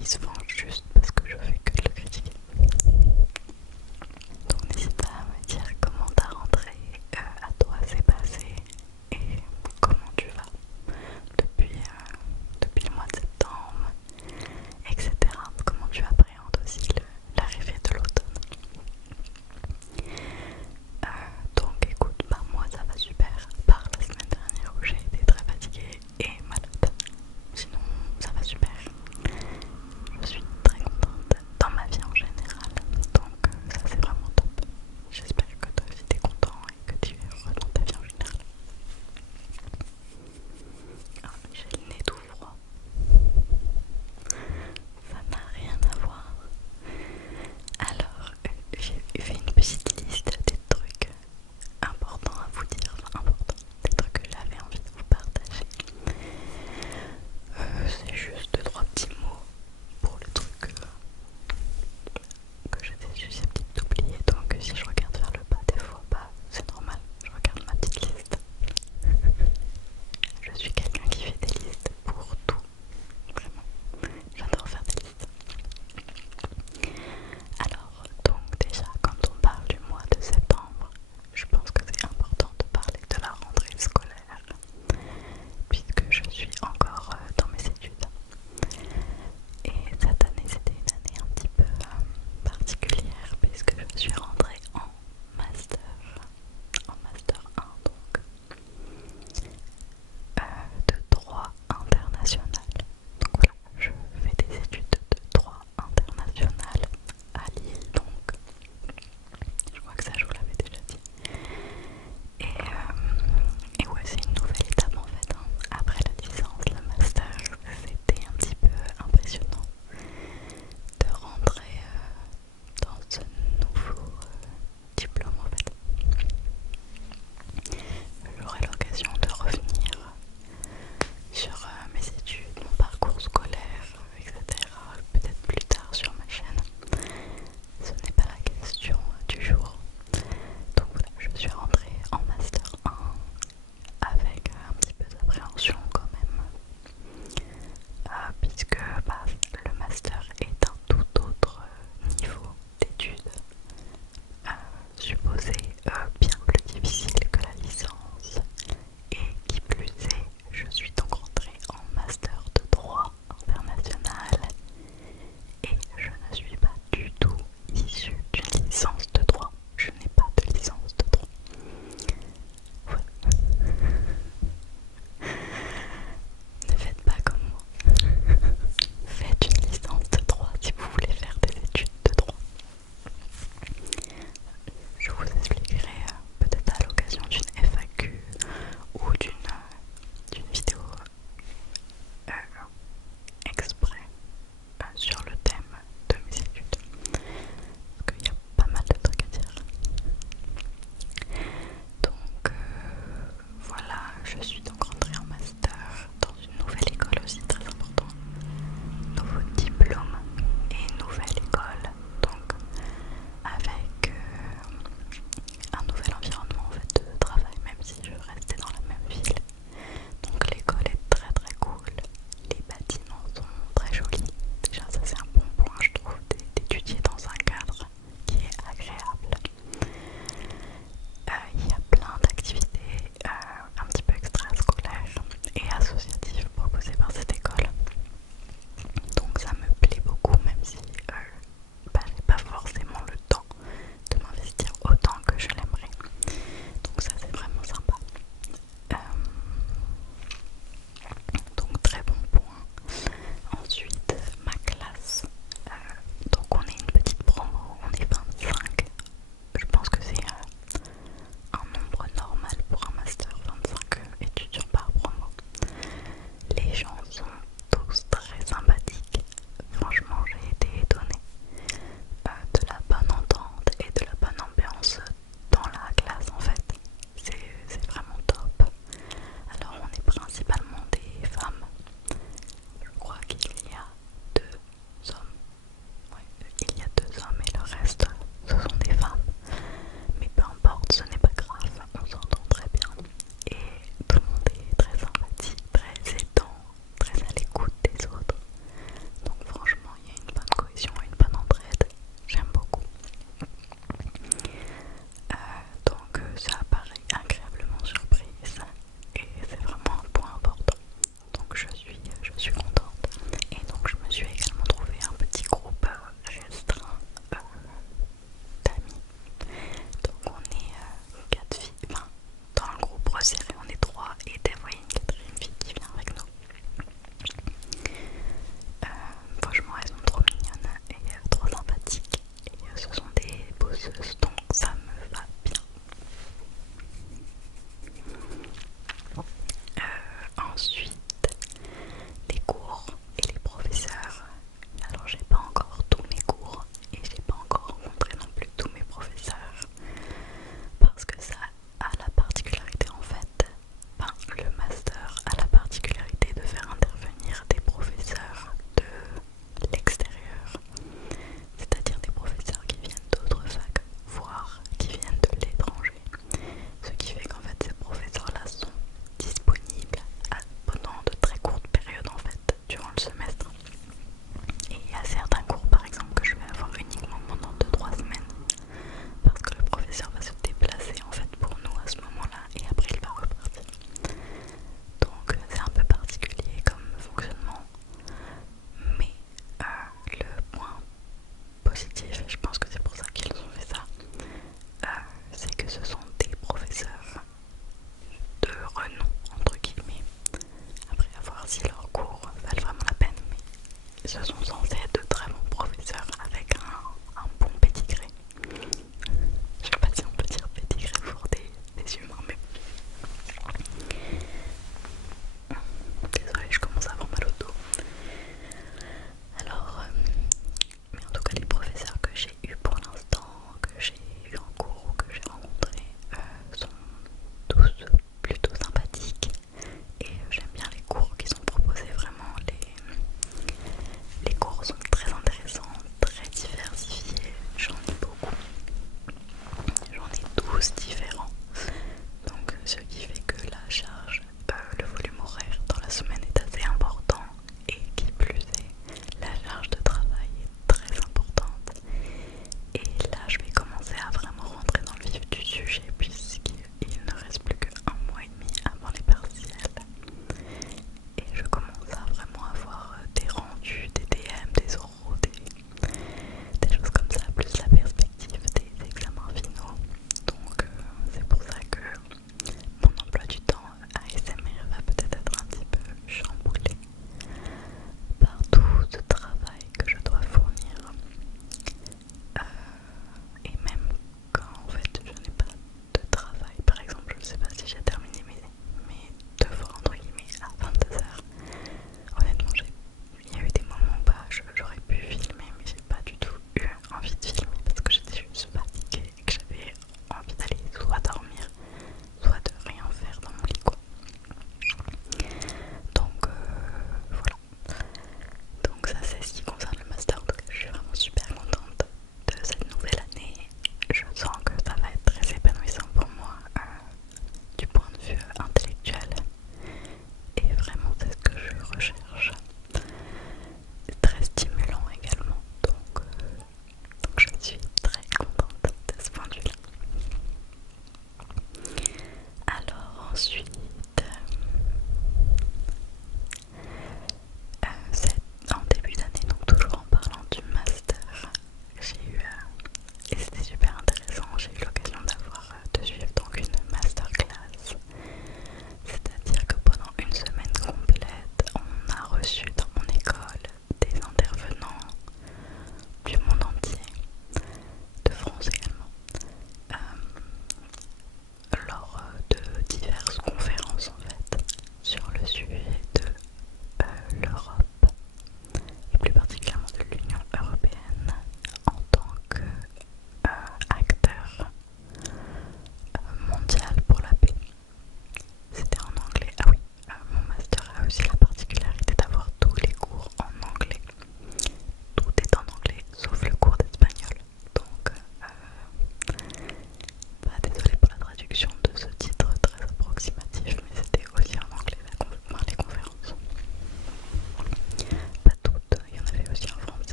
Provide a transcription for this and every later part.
il se venge juste parce que je fais que de le critiquer. Donc n'hésite pas à me dire comment ta rentrée à toi s'est passée et comment tu vas depuis le mois de septembre, etc. Comment tu appréhendes aussi l'arrivée de l'automne. Donc écoute, bah moi ça va super, à part la semaine dernière où j'ai été très fatiguée et malade. Sinon ça va super. Je suis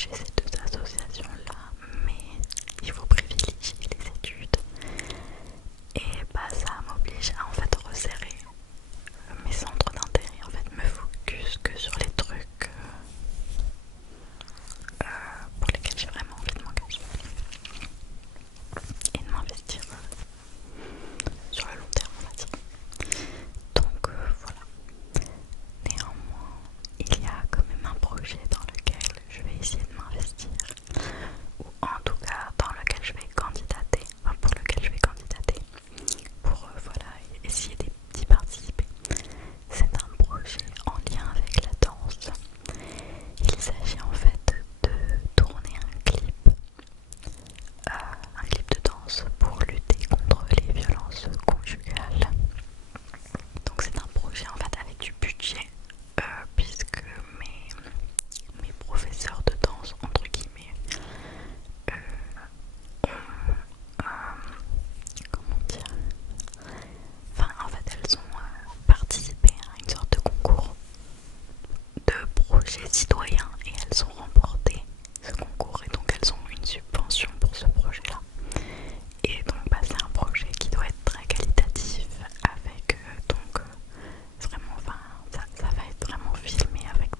lâcher ces deux associations-là, mais il faut privilégier les études. Et bah ça m'oblige à en fait resserrer mes centres d'intérêt, en fait me focus que sur les trucs pour lesquels j'ai vraiment envie de m'engager et de m'investir sur le long terme, on va dire. Donc voilà. Néanmoins, il y a quand même un projet dans lequel je vais essayer de m'investir, ou en tout cas dans lequel je vais candidater, enfin pour lequel je vais candidater, pour voilà, essayer d'y participer. C'est un projet en lien avec la danse. Il s'agit en fait de tourner un clip de danse pour lutter contre les violences conjugales. Donc c'est un projet en fait avec du budget, puisque mes professeurs de danse, entre guillemets, comment dire, enfin en fait elles ont participé à une sorte de concours de projets citoyens et elles ont remporté ce concours, et donc elles ont une subvention pour ce projet là. Et donc bah, c'est un projet qui doit être très qualitatif avec vraiment, enfin ça va être vraiment filmé avec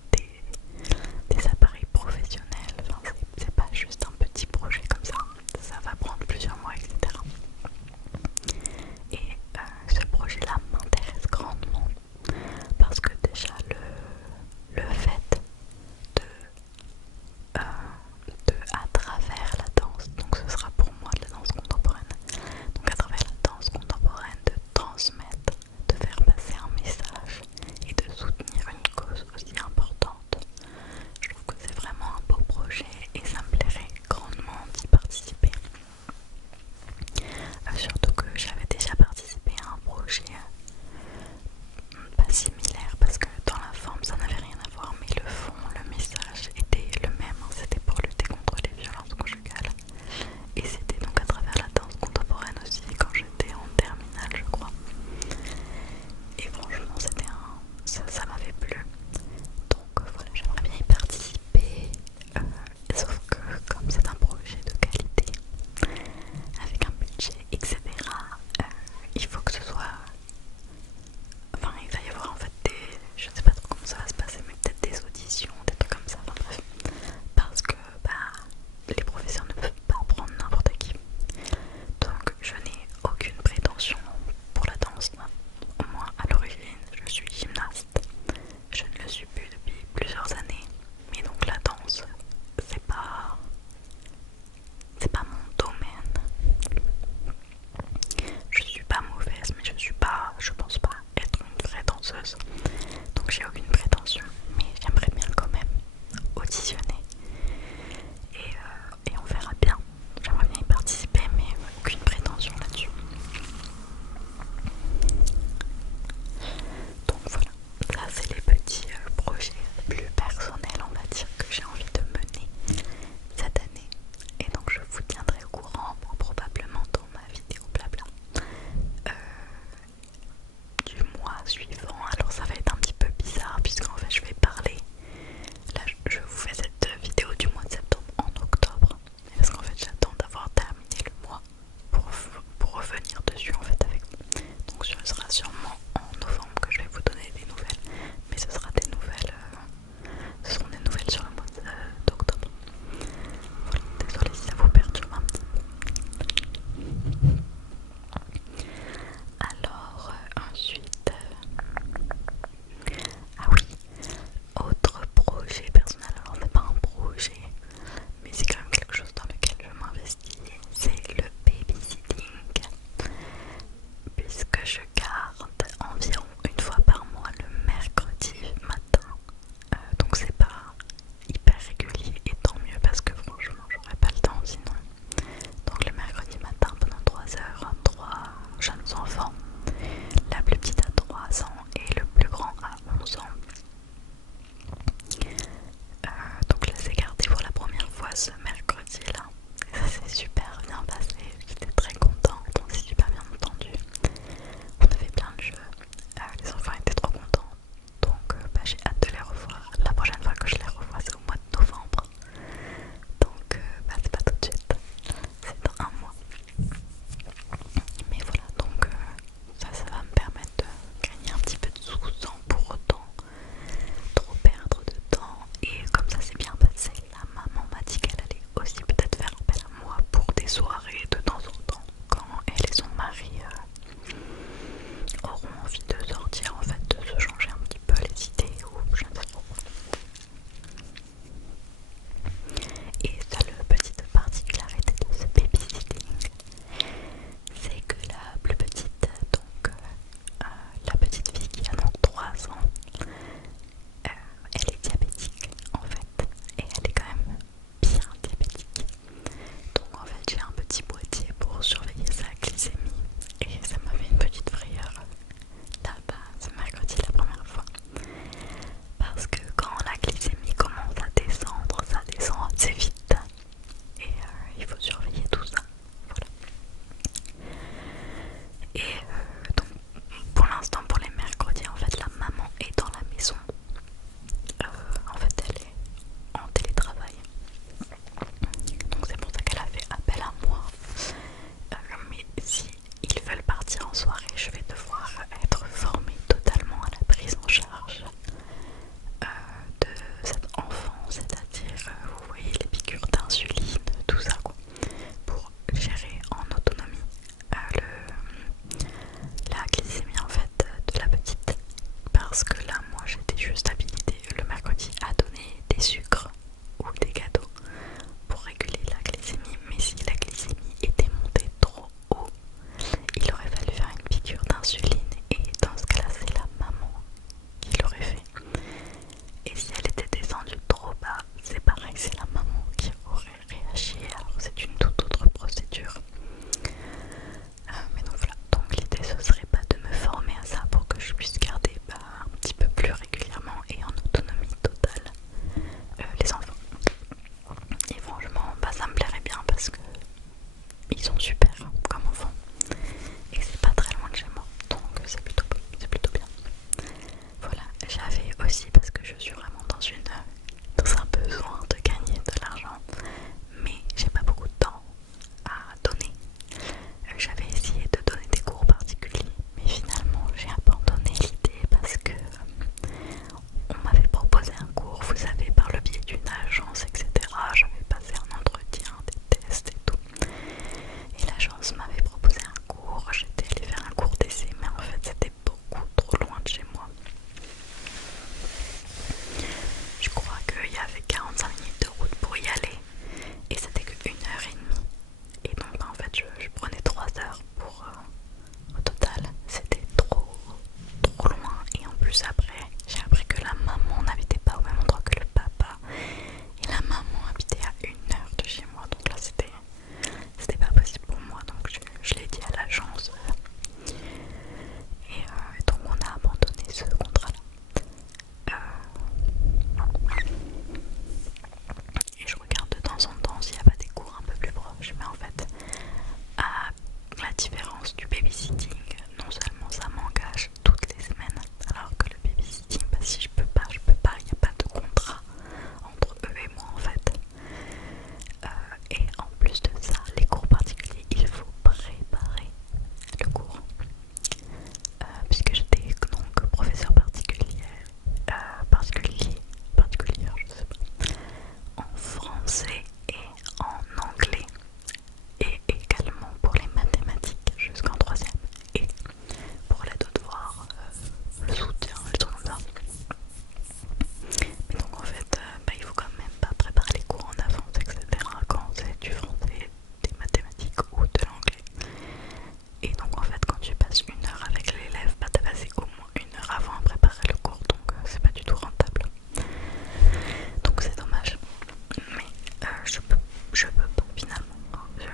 des appareils professionnels, enfin c'est pas juste un petit projet comme ça va prendre plusieurs mois, etc. Et ce projet là m'intéresse grandement parce que déjà le fait à travers la danse, donc ce sera pour moi de la danse contemporaine, donc à travers la danse contemporaine de transmettre, de faire passer un message et de soutenir une cause aussi importante. Je trouve que c'est vraiment un beau projet et ça me plairait grandement d'y participer. Surtout que j'avais déjà participé à un projet pas similaire, parce que dans la forme ça n'avait rien à voir, mais le fond, le message était le même, hein. C'était pour lutter contre les violences conjugales et c'était donc à travers la danse contemporaine aussi, quand j'étais en terminale je crois, et franchement ça m'avait plu. Donc voilà, j'aimerais bien y participer, sauf que comme c'est un projet de qualité avec un budget, etc., il faut que ce soit, enfin il va y avoir en fait je sais pas trop comment ça va se passer, mais peut-être des auditions, des trucs comme ça, enfin bref, parce que bah les professeurs ne peuvent pas prendre n'importe qui. Donc je n'ai aucune prétention pour la danse. Moi à l'origine je suis gymnaste, je ne le suis plus depuis plusieurs années, mais donc la danse c'est pas mon domaine. Je suis pas mauvaise, mais je pense pas être une vraie danseuse. Donc j'ai aucune prétention, mais j'aimerais bien quand même auditionner. Et on verra bien. J'aimerais bien y participer, mais aucune prétention là-dessus. Donc voilà, ça c'est les petits projets plus personnels, on va dire, que j'ai envie de mener cette année. Et donc je vous tiendrai au courant, probablement dans ma vidéo blabla du mois suivant. Alors ça va être un petit peu bizarre puisqu'en fait je vais parler, là je vous fais cette vidéo du mois de septembre en octobre, parce qu'en fait j'attends d'avoir terminé le mois pour revenir dessus en fait avec vous. Donc ce sera sûrement en novembre que je vais vous donner des nouvelles, mais ce sera des nouvelles, ce seront des nouvelles sur le mois d'octobre. Voilà, désolée si ça vous perturbe un petit peu. Alors ensuite, ah oui, autre projet personnel, alors c'est pas un projet, mais c'est quand même quelque chose dans lequel je m'investis, c'est le babysitting, puisque je garde environ une fois par mois le mercredi matin, donc c'est pas hyper régulier et tant mieux parce que franchement j'aurais pas le temps sinon. Donc le mercredi matin pendant 3 heures, 3 jeunes enfants, la plus petite a 3 ans et le plus grand a 11 ans. Donc je les ai gardés pour la première fois ce mercredi là, et ça s'est super bien passé, j'étais très contente, on s'est super bien entendu, on avait plein de jeux, les enfants étaient trop contents, donc bah, j'ai hâte de les revoir. La prochaine fois que je les revois c'est au mois de novembre, français et en anglais, et également pour les mathématiques jusqu'en troisième, et pour l'aide aux devoirs, le soutien, le truc comme ça. Mais donc en fait, il faut quand même pas préparer les cours en avance, etc. quand c'est du français, des mathématiques ou de l'anglais. Et donc en fait, quand tu passes une heure avec l'élève, t'as passé au moins une heure avant à préparer le cours, donc c'est pas du tout rentable. Donc c'est dommage. Mais je peux pas finalement.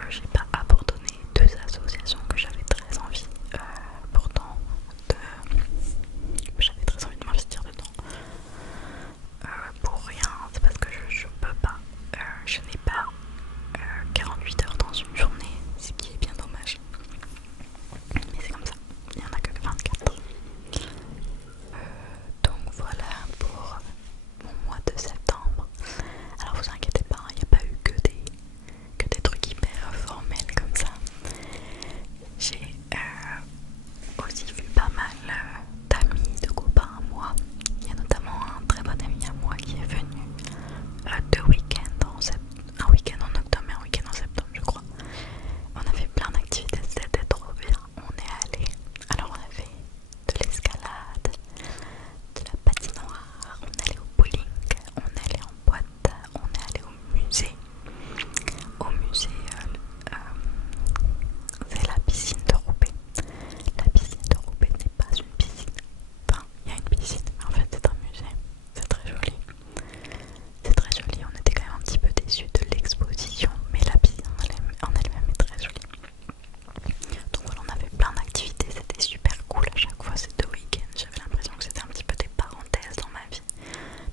J'ai pas abandonné deux associations que j'avais très envie, pourtant j'avais très envie de m'investir dedans. Pour rien, c'est parce que je peux pas. Je n'ai pas 48 heures dans une journée, ce qui est bien dommage. Mais c'est comme ça, il n'y en a que 24. Donc voilà pour mon mois de septembre. Alors vous inquiétez pas, il n'y a pas eu que des trucs hyper formels comme ça. J'ai aussi vu pas mal d'amis, de copains à moi. Il y a notamment un très bon ami à moi qui est venu 2 week-ends un week-end en octobre et un week-end en septembre je crois. On a fait plein d'activités, c'était trop bien. On est allé, alors on a fait de l'escalade, de la patinoire, on est allé au bowling, on est allé en boîte, on est allé au musée. Au musée, c'est la piscine de Roubaix. La piscine de Roubaix n'est pas une piscine. Enfin, il y a une piscine, mais en fait c'est un musée. C'est très joli. C'est très joli, on était quand même un petit peu déçus de l'exposition, mais la piscine en elle-même est très jolie. Donc voilà, on avait plein d'activités, c'était super cool à chaque fois ces 2 week-ends. J'avais l'impression que c'était un petit peu des parenthèses dans ma vie,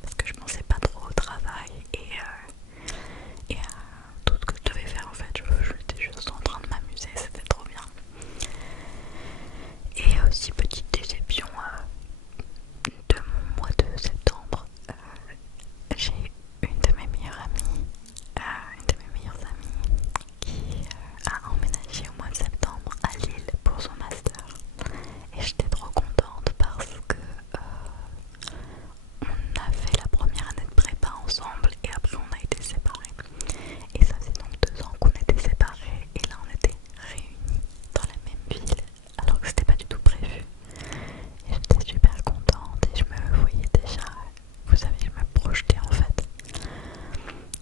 parce que je pensais pas trop au travail et à tout ce que je devais faire en fait. J'étais juste en train de m'amuser, c'était trop bien. Et aussi petite déception de mon mois de septembre, j'ai une de mes meilleures amies, qui a emménagé au mois de septembre à Lille pour son master. Et j'étais trop contente parce que on a fait la première année de prépa ensemble et après on a été séparés. Et ça faisait donc 2 ans qu'on était séparés et là on était réunis dans la même ville alors que c'était pas du tout prévu. Et j'étais super contente et je me voyais déjà, vous savez, je me projetais en fait.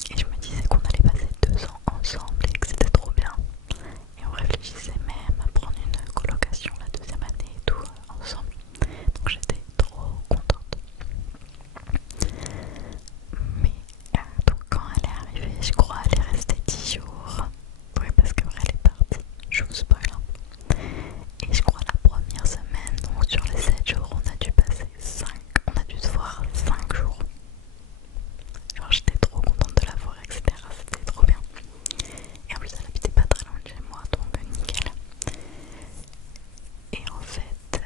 Et je me disais qu'on allait passer 2 ans ensemble et que c'était trop bien. Et on réfléchissait même à prendre une colocation la 2e année et tout ensemble. Donc j'étais trop contente. Mais donc quand elle est arrivée, je crois elle est restée 10 jours. Oui, parce qu'après elle est partie, je vous spoil un peu. Et je crois la première semaine, donc sur les 7 jours, on a dû passer 5. On a dû se voir 5 jours. Genre j'étais trop contente de la voir, etc. C'était trop bien. Et en plus elle habitait pas très loin de chez moi, donc nickel. Et en fait,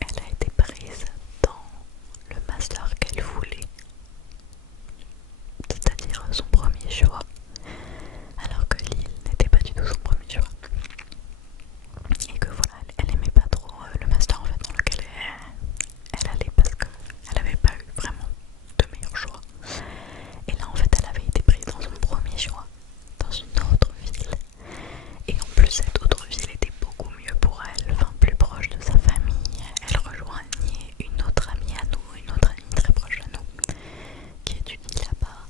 elle a été prise dans le master qu'elle voulait. C'est-à-dire son premier choix. Alors que Lille n'était pas du tout son premier choix. Et que voilà, elle aimait pas trop le master en fait dans lequel elle allait parce qu'elle avait pas eu vraiment de meilleur choix. Et là en fait elle avait été prise dans son premier choix, dans une autre ville. Et en plus cette autre ville était beaucoup mieux pour elle, enfin plus proche de sa famille. Elle rejoignait une autre amie à nous, une autre amie très proche de nous, qui étudie là-bas.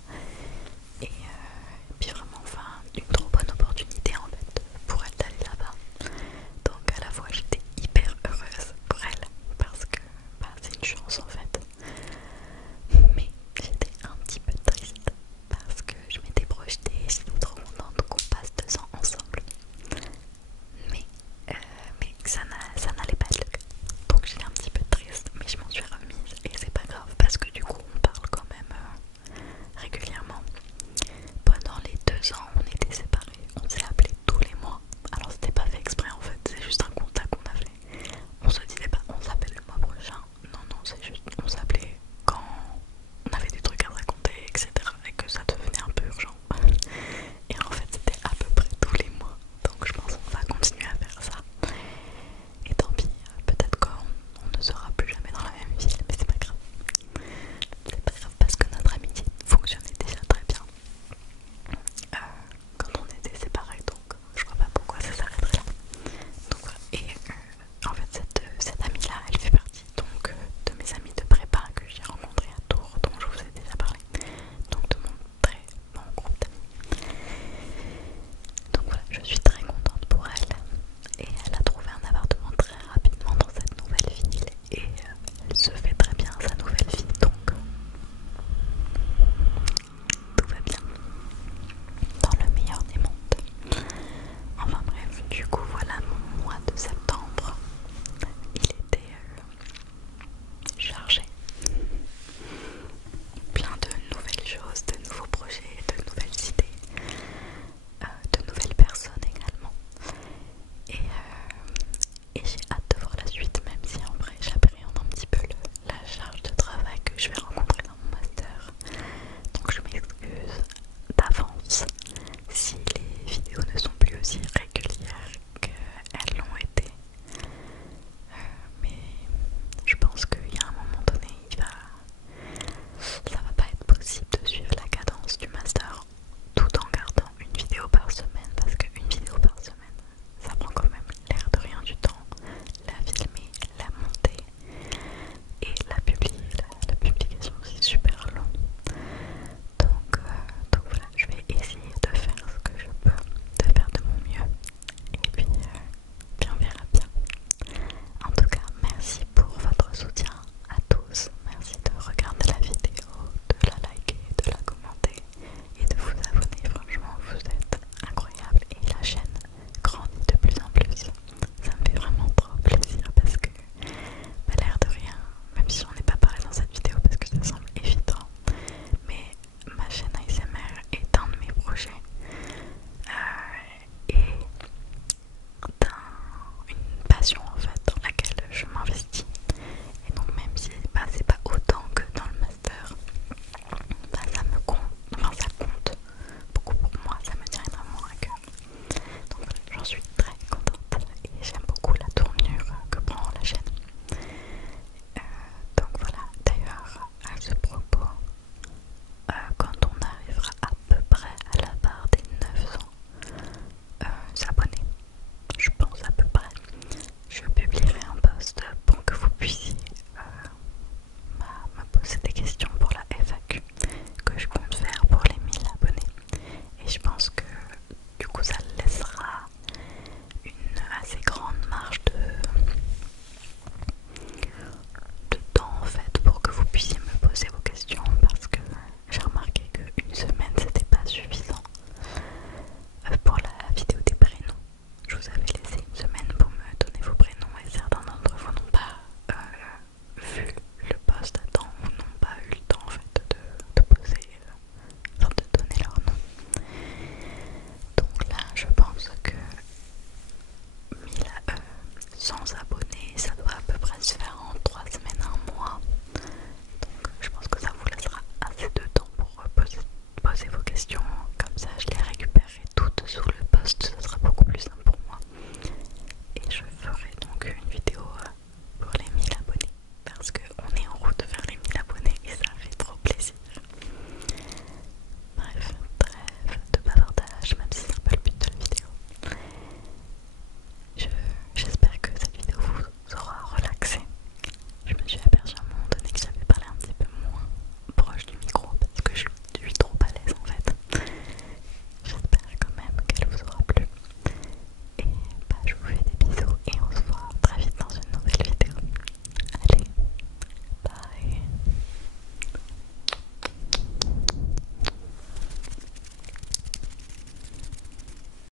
questions